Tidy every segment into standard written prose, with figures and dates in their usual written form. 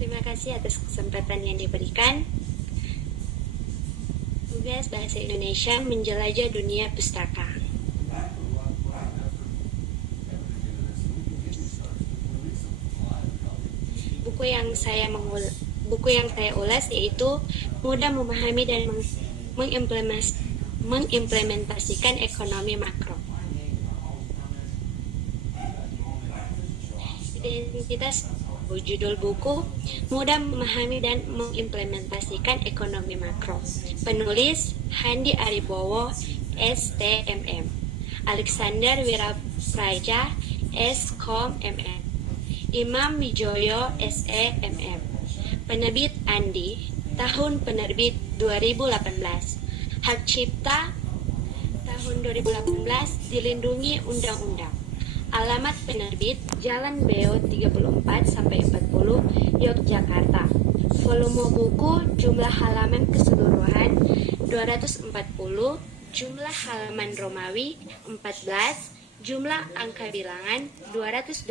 Terima kasih atas kesempatan yang diberikan. Tugas Bahasa Indonesia menjelajah dunia pustaka. Buku yang saya ulas yaitu Mudah Memahami dan Mengimplementasikan Ekonomi Makro. Identitas judul buku Mudah Memahami dan Mengimplementasikan Ekonomi Makro. Penulis Handi Aribowo, STMM. Alexander Wirapraja, SKOM MM. Imam Wijoyo, SEMM. Penerbit Andi, tahun penerbit 2018. Hak cipta tahun 2018 dilindungi undang-undang. Alamat penerbit Jalan Beo 34-40 Yogyakarta. Volume buku jumlah halaman keseluruhan 240, jumlah halaman Romawi 14, jumlah angka bilangan 226,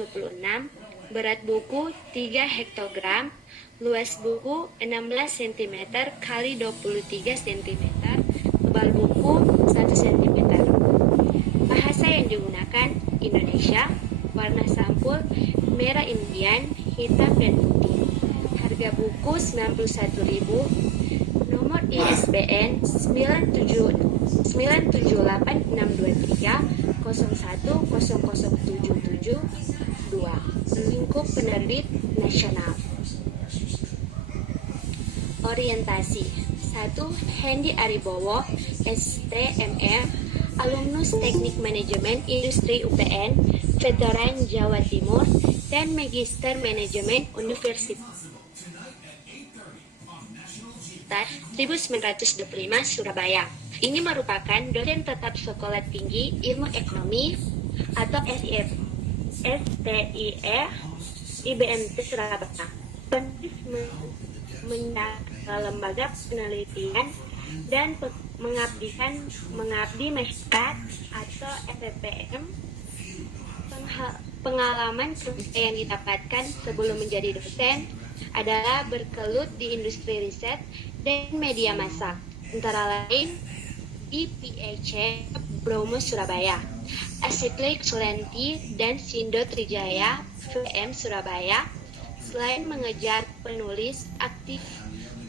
berat buku 3 hektogram, luas buku 16 cm x 23 cm, tebal buku 1 cm. Bahasa yang digunakan Indonesia, warna sampul merah Indian, hitam dan putih. Harga buku 91.000. Nomor ISBN 9786301007772. Lingkup penerbit nasional. Orientasi 1. Handi Aribowo, STMM, alumnus Teknik Manajemen Industri UPN, Veteran Jawa Timur, dan Magister Manajemen Universitas 1925 Surabaya. Ini merupakan dosen tetap Sekolah Tinggi Ilmu Ekonomi atau STIE IBMT Surabaya. Penulis lembaga penelitian dan mengabdi masyarakat atau FPM. Pengalaman kerja yang didapatkan sebelum menjadi dosen adalah bergelut di industri riset dan media massa, antara lain di PIC Bromo Surabaya, Asitlik Sulanti dan Sindo Trijaya VM Surabaya. Selain mengejar penulis, aktif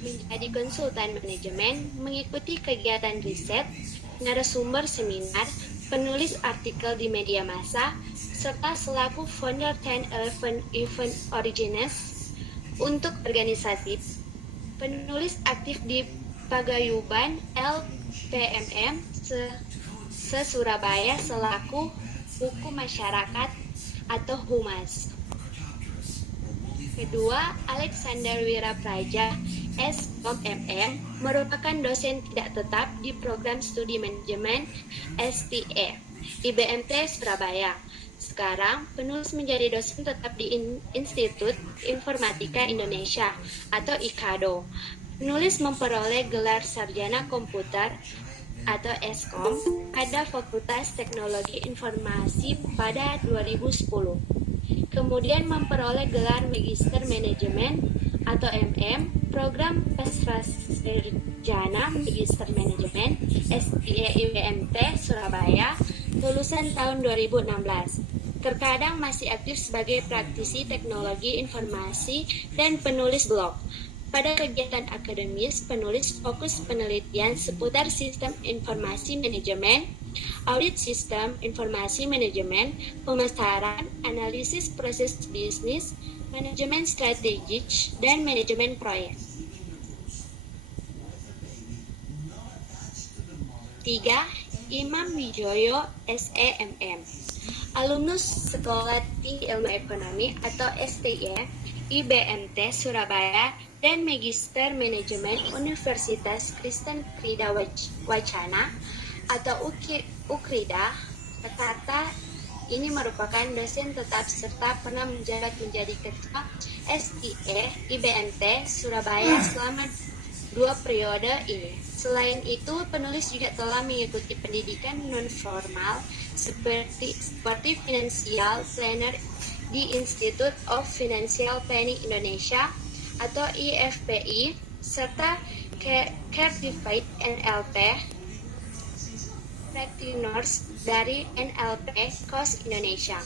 menjadi konsultan manajemen, mengikuti kegiatan riset, narasumber seminar, penulis artikel di media massa, serta selaku founder 10-11 Event Origins untuk organisasi. Penulis aktif di Pagayuban LPMM se-Surabaya selaku buku masyarakat atau Humas. Kedua, Alexander Wirapraja, SKOM MM, merupakan dosen tidak tetap di program studi manajemen STE IBMT Surabaya. Sekarang, penulis menjadi dosen tetap di Institut Informatika Indonesia atau IKADO. Penulis memperoleh gelar Sarjana Komputer atau SKOM pada Fakultas Teknologi Informasi pada 2010. Kemudian memperoleh gelar Magister Manajemen atau MM, program Pasrasarjana Magister Manajemen STE IBMT Surabaya, lulusan tahun 2016. Terkadang masih aktif sebagai praktisi teknologi informasi dan penulis blog. Pada kegiatan akademis, penulis fokus penelitian seputar sistem informasi manajemen, audit sistem informasi manajemen, pemasaran, analisis proses bisnis, manajemen strategik, dan manajemen proyek. 3. Imam Wijoyo, SEMM, alumnus Sekolah Tinggi Ilmu Ekonomi atau STIE IBMT Surabaya dan Magister Manajemen Universitas Kristen Krida Wacana atau UKRIDA Jakarta. Ini merupakan dosen tetap serta pernah menjabat menjadi ketua STIE IBMT Surabaya selama 2 periode ini. Selain itu, penulis juga telah mengikuti pendidikan non-formal seperti Financial Planner di Institute of Financial Planning Indonesia atau IFPI serta Certified NLP Practitioners dari NLP Course Indonesia.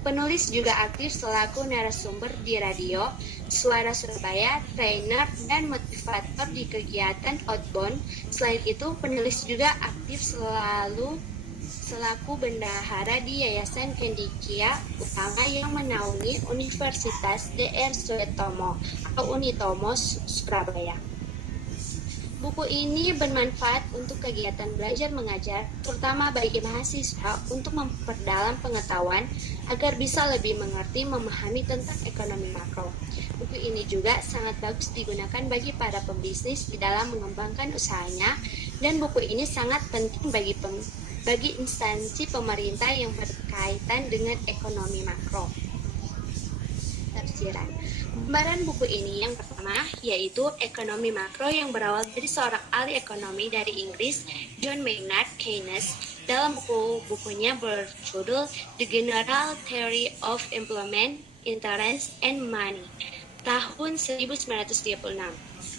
Penulis juga aktif selaku narasumber di radio, Suara Surabaya, trainer, dan motivator di kegiatan outbound. Selain itu, penulis juga aktif selaku bendahara di Yayasan Cendekia Utama yang menaungi Universitas DR Suetomo atau Unitomo Surabaya. Buku ini bermanfaat untuk kegiatan belajar mengajar, terutama bagi mahasiswa untuk memperdalam pengetahuan agar bisa lebih mengerti memahami tentang ekonomi makro. Buku ini juga sangat bagus digunakan bagi para pembisnis di dalam mengembangkan usahanya, dan buku ini sangat penting bagi instansi pemerintah yang berkaitan dengan ekonomi makro. Tafsiran. Gambaran buku ini yang pertama yaitu ekonomi makro yang berawal dari seorang ahli ekonomi dari Inggris, John Maynard Keynes, dalam bukunya berjudul The General Theory of Employment, Interest, and Money, tahun 1936.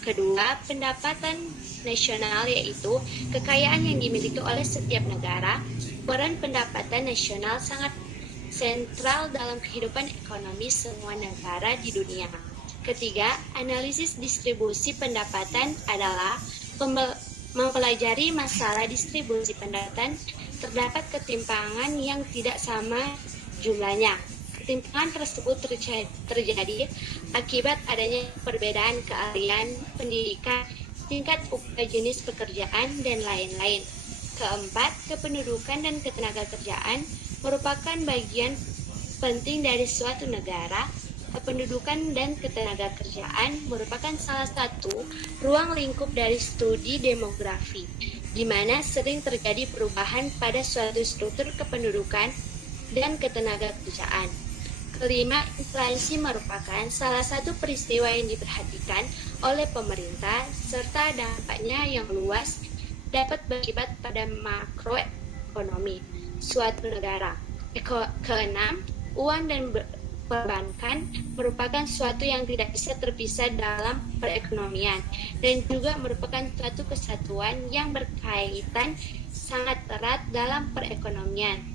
Kedua, pendapatan nasional yaitu kekayaan yang dimiliki oleh setiap negara. Peran pendapatan nasional sangat sentral dalam kehidupan ekonomi semua negara di dunia. Ketiga, analisis distribusi pendapatan adalah mempelajari masalah distribusi pendapatan. Terdapat ketimpangan yang tidak sama jumlahnya. Ketimpangan tersebut terjadi akibat adanya perbedaan keahlian, pendidikan, tingkat upah, jenis pekerjaan, dan lain-lain. Keempat, kependudukan dan ketenagakerjaan merupakan bagian penting dari suatu negara. Kependudukan dan ketenagakerjaan merupakan salah satu ruang lingkup dari studi demografi, di mana sering terjadi perubahan pada suatu struktur kependudukan dan ketenagakerjaan. Kelima, inflasi merupakan salah satu peristiwa yang diperhatikan oleh pemerintah, serta dampaknya yang luas dapat berakibat pada makroekonomi suatu negara. Keenam, uang dan perbankan merupakan suatu yang tidak bisa terpisah dalam perekonomian dan juga merupakan suatu kesatuan yang berkaitan sangat erat dalam perekonomian.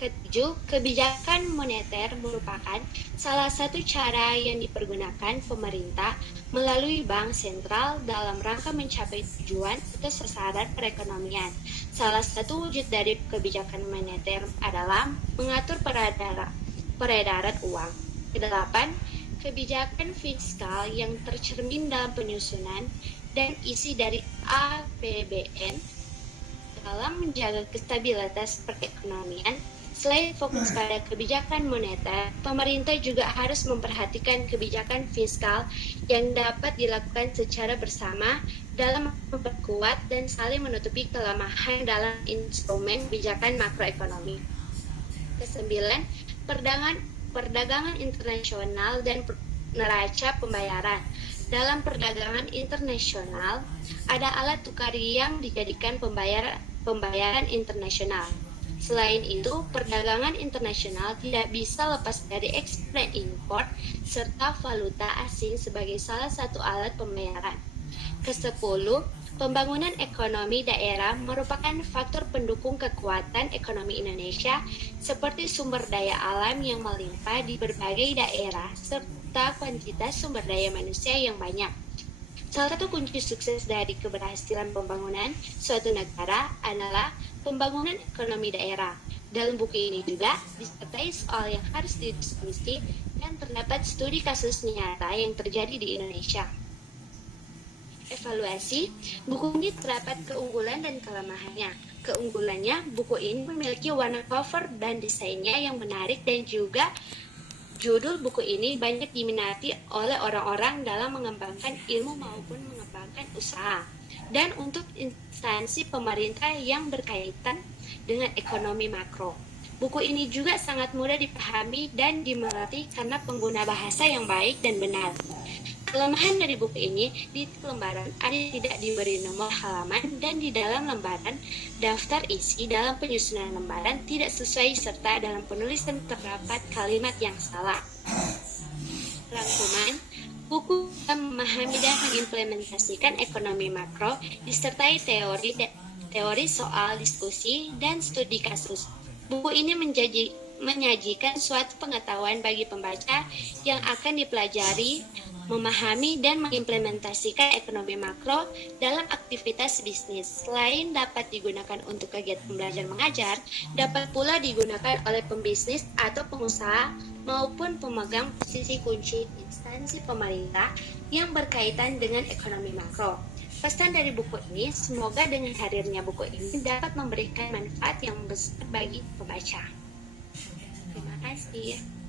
Ketujuh, kebijakan moneter merupakan salah satu cara yang dipergunakan pemerintah melalui bank sentral dalam rangka mencapai tujuan atau sasaran perekonomian. Salah satu wujud dari kebijakan moneter adalah mengatur peredaran uang. Kedelapan, kebijakan fiskal yang tercermin dalam penyusunan dan isi dari APBN dalam menjaga stabilitas perekonomian. Selain fokus pada kebijakan moneter, pemerintah juga harus memperhatikan kebijakan fiskal yang dapat dilakukan secara bersama dalam memperkuat dan saling menutupi kelemahan dalam instrumen kebijakan makroekonomi. Kesembilan, perdagangan internasional dan neraca pembayaran. Dalam perdagangan internasional, ada alat tukar yang dijadikan pembayaran internasional. Selain itu, perdagangan internasional tidak bisa lepas dari ekspor dan impor serta valuta asing sebagai salah satu alat pembayaran. Kesepuluh, pembangunan ekonomi daerah merupakan faktor pendukung kekuatan ekonomi Indonesia seperti sumber daya alam yang melimpah di berbagai daerah serta kuantitas sumber daya manusia yang banyak. Salah satu kunci sukses dari keberhasilan pembangunan suatu negara adalah pembangunan ekonomi daerah. Dalam buku ini juga disertai soal yang harus didiskusi dan terdapat studi kasus nyata yang terjadi di Indonesia. Evaluasi, buku ini terdapat keunggulan dan kelemahannya. Keunggulannya, buku ini memiliki warna cover dan desainnya yang menarik, dan juga judul buku ini banyak diminati oleh orang-orang dalam mengembangkan ilmu maupun mengembangkan usaha, dan untuk instansi pemerintah yang berkaitan dengan ekonomi makro. Buku ini juga sangat mudah dipahami dan dimengerti karena pengguna bahasa yang baik dan benar. Kelemahan dari buku ini, di lembaran ada tidak diberi nomor halaman dan di dalam lembaran, daftar isi dalam penyusunan lembaran tidak sesuai serta dalam penulisan terdapat kalimat yang salah. Rangkuman, buku memahami dan mengimplementasikan ekonomi makro disertai teori soal diskusi dan studi kasus. Buku ini menyajikan suatu pengetahuan bagi pembaca yang akan dipelajari, memahami dan mengimplementasikan ekonomi makro dalam aktivitas bisnis. Selain dapat digunakan untuk kegiatan belajar mengajar, dapat pula digunakan oleh pembisnis atau pengusaha maupun pemegang posisi kunci instansi pemerintah yang berkaitan dengan ekonomi makro. Pesan dari buku ini, semoga dengan hadirnya buku ini dapat memberikan manfaat yang besar bagi pembaca. Terima kasih.